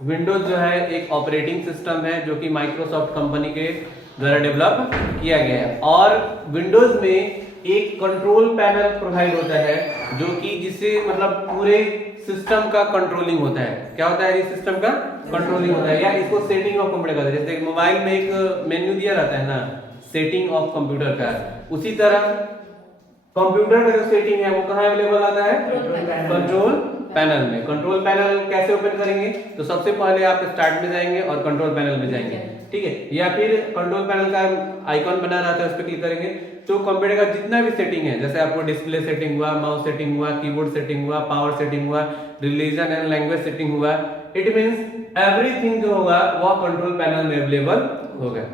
Windows जो है एक ऑपरेटिंग सिस्टम है जो कि माइक्रोसॉफ्ट कंपनी के द्वारा डेवलप किया गया है, और विंडोज में एक कंट्रोल पैनल प्रोवाइड होता है जो कि जिससे मतलब पूरे सिस्टम का कंट्रोलिंग होता है। क्या होता है? इस सिस्टम का कंट्रोलिंग होता है, या इसको सेटिंग ऑफ कंप्यूटर कहते हैं। जैसे मोबाइल में एक मेन्यू दिया रहता है ना, सेटिंग ऑफ कंप्यूटर का, उसी तरह कंप्यूटर का जो सेटिंग है वो कहाँ अवेलेबल आता है? कंट्रोल पैनल में। कंट्रोल पैनल कैसे ओपन करेंगे? तो सबसे पहले आप स्टार्ट में जाएंगे और कंट्रोल पैनल में जाएंगे, ठीक है, या फिर कंट्रोल पैनल का आइकॉन बना रहता है उस पर क्लिक करेंगे तो कंप्यूटर का जितना भी सेटिंग है, जैसे आपको डिस्प्ले सेटिंग हुआ, माउस सेटिंग हुआ, कीबोर्ड सेटिंग हुआ, पावर सेटिंग हुआ, रिलीजन एंड लैंग्वेज सेटिंग हुआ, इट मींस एवरीथिंग जो होगा वह कंट्रोल पैनल में अवेलेबल होगा।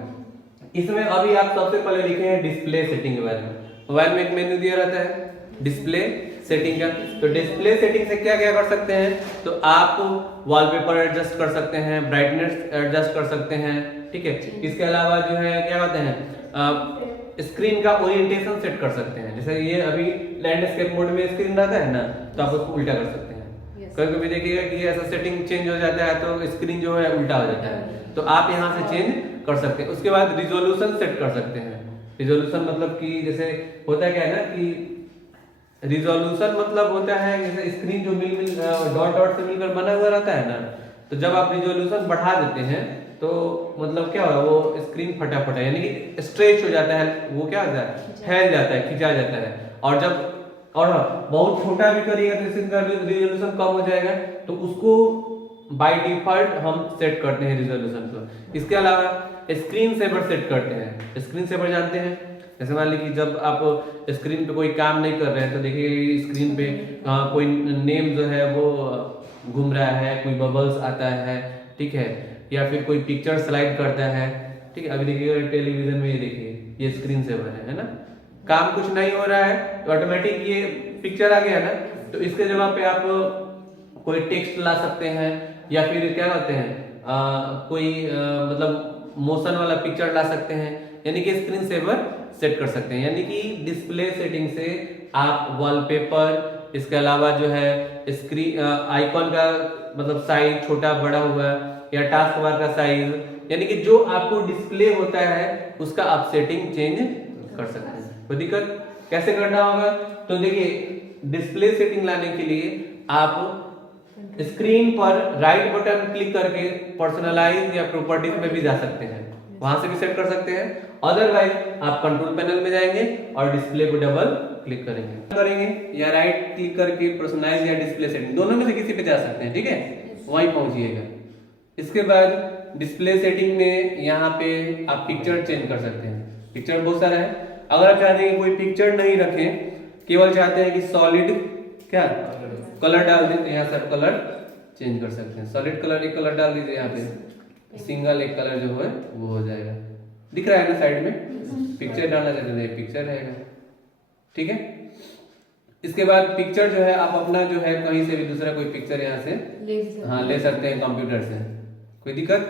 इसमें अभी आप सबसे पहले लिखे हैं डिस्प्ले सेटिंग के बारे में। मोबाइल में एक मेन्यू दिया रहता है डिस्प्ले सेटिंग का, तो डिस्प्ले सेटिंग से क्या क्या कर सकते हैं? तो आप वॉलपेपर एडजस्ट कर सकते हैं, ब्राइटनेस एडजस्ट कर सकते हैं, ठीक है। इसके अलावा जो है क्या कहते हैं, स्क्रीन का ओरिएंटेशन सेट कर सकते हैं। जैसे ये अभी लैंडस्केप मोड में स्क्रीन रहता है ना, तो आप उसको उल्टा कर सकते हैं। कभी कभी देखिएगा कि ऐसा सेटिंग चेंज हो जाता है तो स्क्रीन जो है उल्टा हो जाता है, तो आप यहाँ से चेंज कर सकते हैं। उसके बाद रिजोल्यूशन सेट कर सकते हैं। रिजोल्यूशन मतलब कि जैसे होता क्या है ना कि रिजोल्यूशन मतलब होता है जैसे स्क्रीन जो मिल डॉट डॉट से मिलकर बना हुआ रहता है ना, तो जब आप रिजोल्यूशन बढ़ा देते हैं तो मतलब क्या होगा, वो स्क्रीन फटाफट यानी कि स्ट्रेच हो जाता है, वो क्या होता है, फैल जाता है, खिंचा जाता है। और जब और बहुत छोटा भी करिएगा तो स्क्रीन का रिजोल्यूशन कम हो जाएगा, तो उसको बाय डिफॉल्ट हम सेट करते हैं रिजोल्यूशन को। इसके अलावा स्क्रीन सेवर सेट करते हैं। स्क्रीन सेवर जानते हैं? जैसे मान लीजिए कि जब आप स्क्रीन पे कोई काम नहीं कर रहे हैं तो देखिए स्क्रीन पे कोई नेम जो है वो घूम रहा है, कोई बबल्स आता है, ठीक है, या फिर कोई पिक्चर स्लाइड करता है, ठीक है। अभी देखिए टेलीविजन में ये देखिए ये स्क्रीन सेवर है ना, काम कुछ नहीं हो रहा है तो ऑटोमेटिक ये पिक्चर आ गया ना, तो इसके जगह पे आप कोई टेक्स्ट ला सकते हैं, या फिर क्या कहते हैं कोई मतलब मोशन वाला पिक्चर ला सकते हैं, यानी कि स्क्रीन सेवर सेट कर सकते हैं। यानी कि डिस्प्ले सेटिंग से आप वॉलपेपर, इसके अलावा जो है स्क्रीन आइकॉन का मतलब साइज छोटा बड़ा हुआ, या टास्क बार का साइज, यानी कि जो आपको डिस्प्ले होता है उसका आप सेटिंग चेंज कर सकते हैं। कोई दिक्कत? कैसे करना होगा? तो देखिए डिस्प्ले सेटिंग लाने के लिए आप स्क्रीन पर राइट बटन क्लिक करके पर्सनलाइज या प्रॉपर्टीज में भी जा सकते हैं, वहां से भी सेट कर सकते हैं। अदरवाइज आप कंट्रोल पैनल में जाएंगे और डिस्प्ले को डबल क्लिक करेंगे या राइट क्लिक करके पर्सनलाइज या डिस्प्ले सेटिंग, दोनों में से किसी पे जा सकते हैं, ठीक है, वहीं पहुंचिएगा। इसके बाद डिस्प्ले सेटिंग में यहाँ पे आप पिक्चर चेंज कर सकते हैं। पिक्चर बहुत सारा है, अगर आप चाहते हैं कि कोई पिक्चर नहीं रखें, केवल चाहते हैं कि सॉलिड क्या कलर डाल दें, तो यहाँ से कलर चेंज कर सकते हैं। सॉलिड कलर एक कलर डाल दीजिए, यहाँ पे सिंगल एक कलर जो है वो हो जाएगा। दिख रहा है ना साइड में? पिक्चर डालना चाहते हैं पिक्चर रहेगा, ठीक है। इसके बाद पिक्चर जो है आप अपना जो है कहीं से भी दूसरा कोई पिक्चर यहाँ से ले सकते हैं कंप्यूटर से, कोई दिक्कत?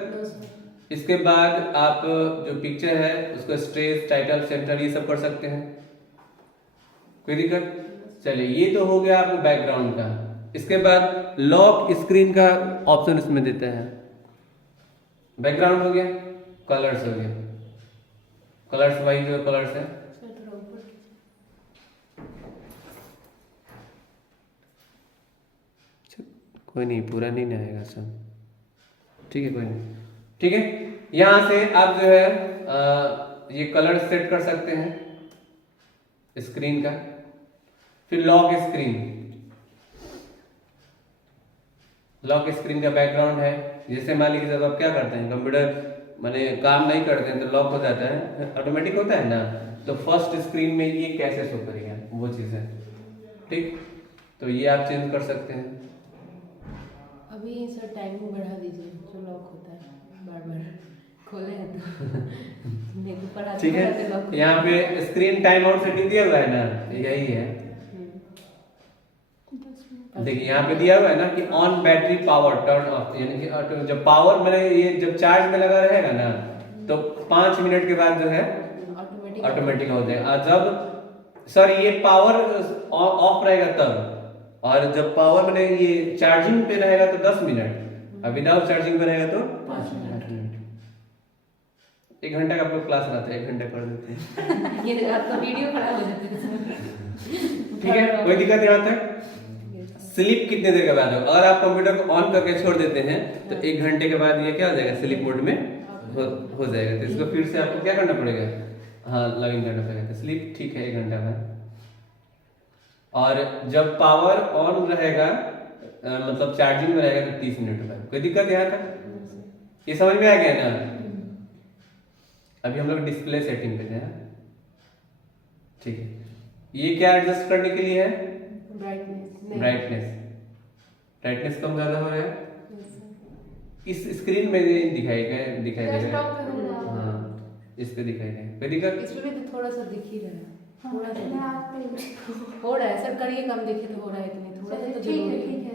इसके बाद आप जो पिक्चर है उसको स्ट्रेस, टाइटल, सेंटर ये सब कर सकते हैं, कोई दिक्कत? चलिए ये तो हो गया आपको बैकग्राउंड का। इसके बाद लॉक स्क्रीन का ऑप्शन इसमें देते हैं। बैकग्राउंड हो गया, कलर्स हो गया, कलर्स वाइज जो कलर्स है कोई नहीं, पूरा नहीं आएगा सब, ठीक है, कोई नहीं, ठीक है। यहां से आप जो है ये कलर सेट कर सकते हैं स्क्रीन का। फिर लॉक स्क्रीन का बैकग्राउंड है। जैसे मान लीजिए जब आप क्या करते हैं, कंप्यूटर माने काम नहीं करते हैं तो लॉक हो जाता है, ऑटोमेटिक होता है ना, तो फर्स्ट स्क्रीन में ये कैसे शो करेगा वो चीज है, ठीक। तो ये आप चेंज कर सकते हैं। अभी सर टाइमिंग बढ़ा दीजिए, जो लॉक होता है बार बार खोले हैं तो मेरे को पढ़ा, ठीक है। यहाँ पे स्क्रीन टाइम आउट सेटिंग दिया हुआ है ना, यही है, देखिए यहाँ पे दिया हुआ है ना कि on battery power turn off, यानी कि जब पावर मैंने ये जब चार्ज में लगा रहेगा ना तो 5 मिनट के बाद जो है ऑटोमेटिक हो जाएगा। और जब सर ये पावर ऑफ रहेगा तब, और जब पावर मैंने ये चार्जिंग पे रहेगा तो 10 मिनट, और विदाउट चार्जिंग में रहेगा तो 5 मिनट। 8 मिनट। 1 घंटा का आपको क्लास रहता है, 1 घंटा कर देते हैं। ये आपका वीडियो खराब हो जाता है। ठीक है, कोई दिक्कत यहाँ तक? स्लीप कितने देर के बाद होगा? अगर आप कंप्यूटर को ऑन करके छोड़ देते हैं तो 1 घंटे के बाद ये क्या हो जाएगा, स्लीप मोड में हो जाएगा। तो इसको फिर से आपको क्या करना पड़ेगा, हाँ लॉगिन करना पड़ेगा। तो स्लीप ठीक है 1 घंटा बाद। और जब पावर ऑन रहेगा मतलब चार्जिंग में रहेगा तो 30 मिनट बाद। कोई दिक्कत यहाँ तक? ये समझ में आ गया ना? अभी हम लोग डिस्प्ले सेटिंग पे हैं। ठीक है, ये क्या एडजस्ट करने के लिए है? ब्राइटनेस। ब्राइटनेस कम ज्यादा हो रहा है इस स्क्रीन में दिखाई देगा। हाँ इस पे दिखाई देगा। कोई दिक्कत? इसमें भी तो थोड़ा सा दिख ही रहा है, थोड़ा सा हो रहा है सर। करिए कम दिखे तो हो रहा है कि नहीं, थोड़ा सा तो जरूरी है।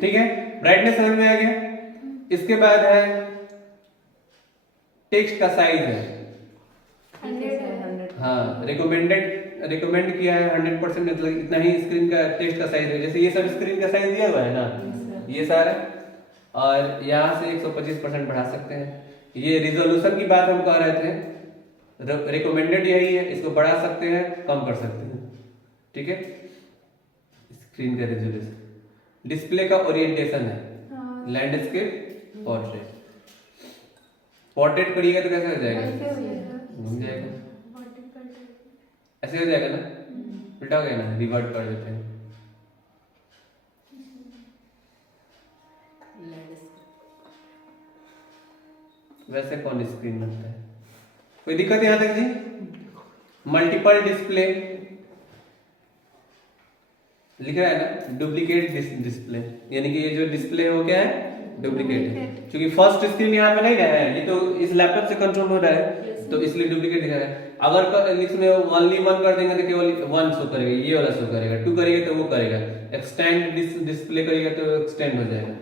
ठीक है, ब्राइटनेस समझ में आ गया। इसके बाद है टेक्स्ट का साइज है। 100 हाँ रिकमेंड किया है 100%, मतलब इतना ही स्क्रीन का टेक्स्ट का साइज है। जैसे ये सब स्क्रीन का साइज दिया हुआ है ना, ये सारा, और यहाँ से 125% बढ़ा सकते हैं। ये रिजोल्यूशन की बात हम कह रहे थे, रिकमेंडेड यही है, इसको बढ़ा सकते हैं कम कर सकते हैं। ठीक है, स्क्रीन का रिजोल्यूशन। डिस्प्ले का ओरिएंटेशन है लैंडस्केप पोर्ट्रेट। पोर्ट्रेट करिएगा तो कैसा हो जाएगा, घूम जाएगा, ऐसे हो जाएगा ना, उल्टा हो गया ना, रिवर्ट कर देते हैं। वैसे कौन स्क्रीन बनता है? कोई दिक्कत यहाँ तक जी? मल्टीपल डिस्प्ले लिख रहा है ना, डुप्लीकेट डिस्प्ले, यानी कि ये जो डिस्प्ले हो गया है डुप्लीकेट है, क्योंकि फर्स्ट स्क्रीन यहाँ पे नहीं रहा है, ये तो इस लैपटॉप से कंट्रोल हो रहा है, तो इसलिए डुप्लीकेट दिखा रहा है। अगर इसमें ओनली 1 कर देंगे तो केवल 1 शो करेगा, ये वाला शो करेगा, 2 करेगा तो वो करेगा, एक्सटेंड डिस्प्ले करेगा तो एक्सटेंड हो जाएगा,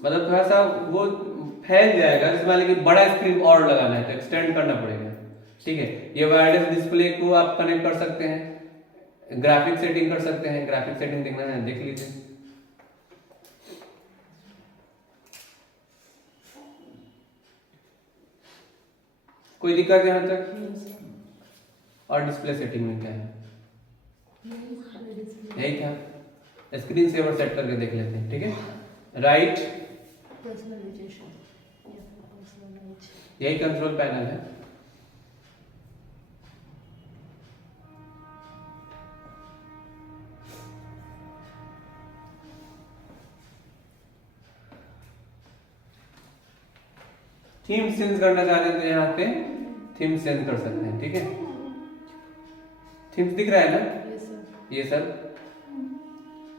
मतलब थोड़ा सा वो फैल जाएगा। जैसे मान लीजिए बड़ा स्क्रीन और लगाना है तो एक्सटेंड करना पड़ेगा। ठीक है, ये वायरलेस डिस्प्ले को आप कनेक्ट कर सकते हैं, ग्राफिक सेटिंग कर सकते हैं। ग्राफिक सेटिंग देखना है देख लीजिए। कोई दिक्कत यहाँ तक? और डिस्प्ले सेटिंग में क्या है, यही था। स्क्रीन सेवर सेट करके देख लेते हैं। ठीक है, राइट, यही कंट्रोल पैनल है। थीम चेंज करना चाहते हैं तो यहाँ पे थीम चेंज कर सकते हैं। ठीक है, थीम्स दिख रहा है ना, ये सब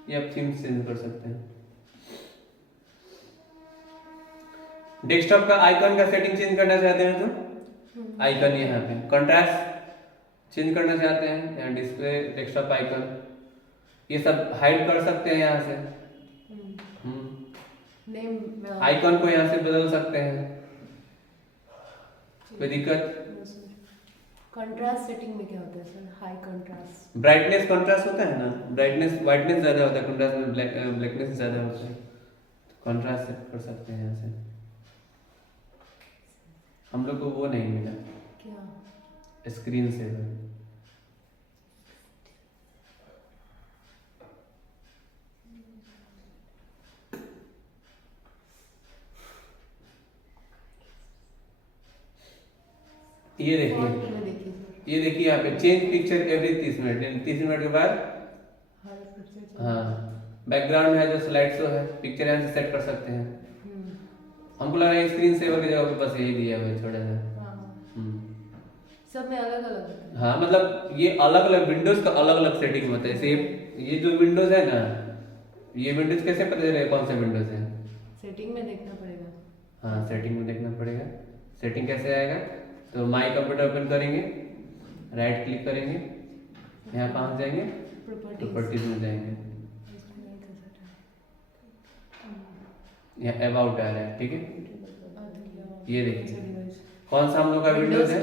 ये आप थीम चेंज कर सकते हैं। डेस्कटॉप का आइकन का सेटिंग चेंज करना चाहते हैं तो आइकन यहाँ पे, कंट्रास्ट चेंज करना चाहते हैं यहाँ डिस्प्ले डेस्कटॉप आइकन, ये सब हाइड कर सकते हैं यहाँ से। आइकन को यहाँ से बदल सकते हैं, कोई दिक्कत? कंट्रास्ट सेटिंग में क्या होता है sir? High contrast, brightness contrast होता है ना, ब्राइटनेस वाइटनेस ज्यादा होता है, कंट्रास्ट में ब्लैकनेस ज्यादा होता है, कंट्रास्ट सेट कर सकते हैं यहाँ से। हम लोग को वो नहीं मिला क्या? Screen saver. ये देखिए यहाँ पे change picture every 30 minute, 30 minute के बाद हाँ बैकग्राउंड में है जो स्लाइड शो है, पिक्चर यहाँ से सेट कर सकते हैं। हमको लगा है स्क्रीन सेवर की जगह पे बस यही दिया हुआ है थोड़ा सा। सब में अलग अलग होता है। हाँ मतलब ये अलग अलग विंडोज का अलग अलग सेटिंग होता है। जैसे ये जो विंडोज है ना, ये विंडोज कैसे पता चलेगा कौन सा विंडोज है? सेटिंग में देखना पड़ेगा। हाँ सेटिंग में देखना पड़ेगा। सेटिंग कैसे आएगा? तो माई कंप्यूटर ओपन करेंगे, राइट क्लिक करेंगे, यहाँ पहुँच जाएंगे, प्रॉपर्टीज में जाएंगे, यहाँ अबाउट आ रहा है। ठीक है, ये देखिए कौन सा हम लोग का विंडोज है,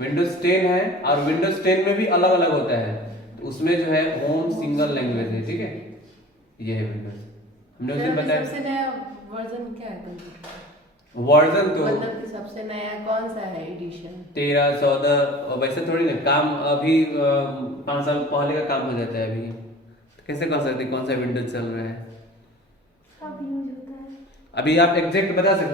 विंडोज 10 है। और विंडोज 10 में भी अलग अलग होता है, तो उसमें जो है होम सिंगल लैंग्वेज है। ठीक है, ये है विंडोज। हमने उस सर, दिन अभी बताया सबसे नया वर्जन क्या है कंप्यूटर का? वर्जन तो मतलब कि सबसे नया कौन सा है एडिशन? 13 14। और वैसे थोड़ी ना काम अभी 5 साल पहले का काम हो जाता है अभी, तो कैसे कर सकते कौन सा विंडोज चल रहा है सब यूज होता है। अभी। आप एग्जैक्ट बता सकते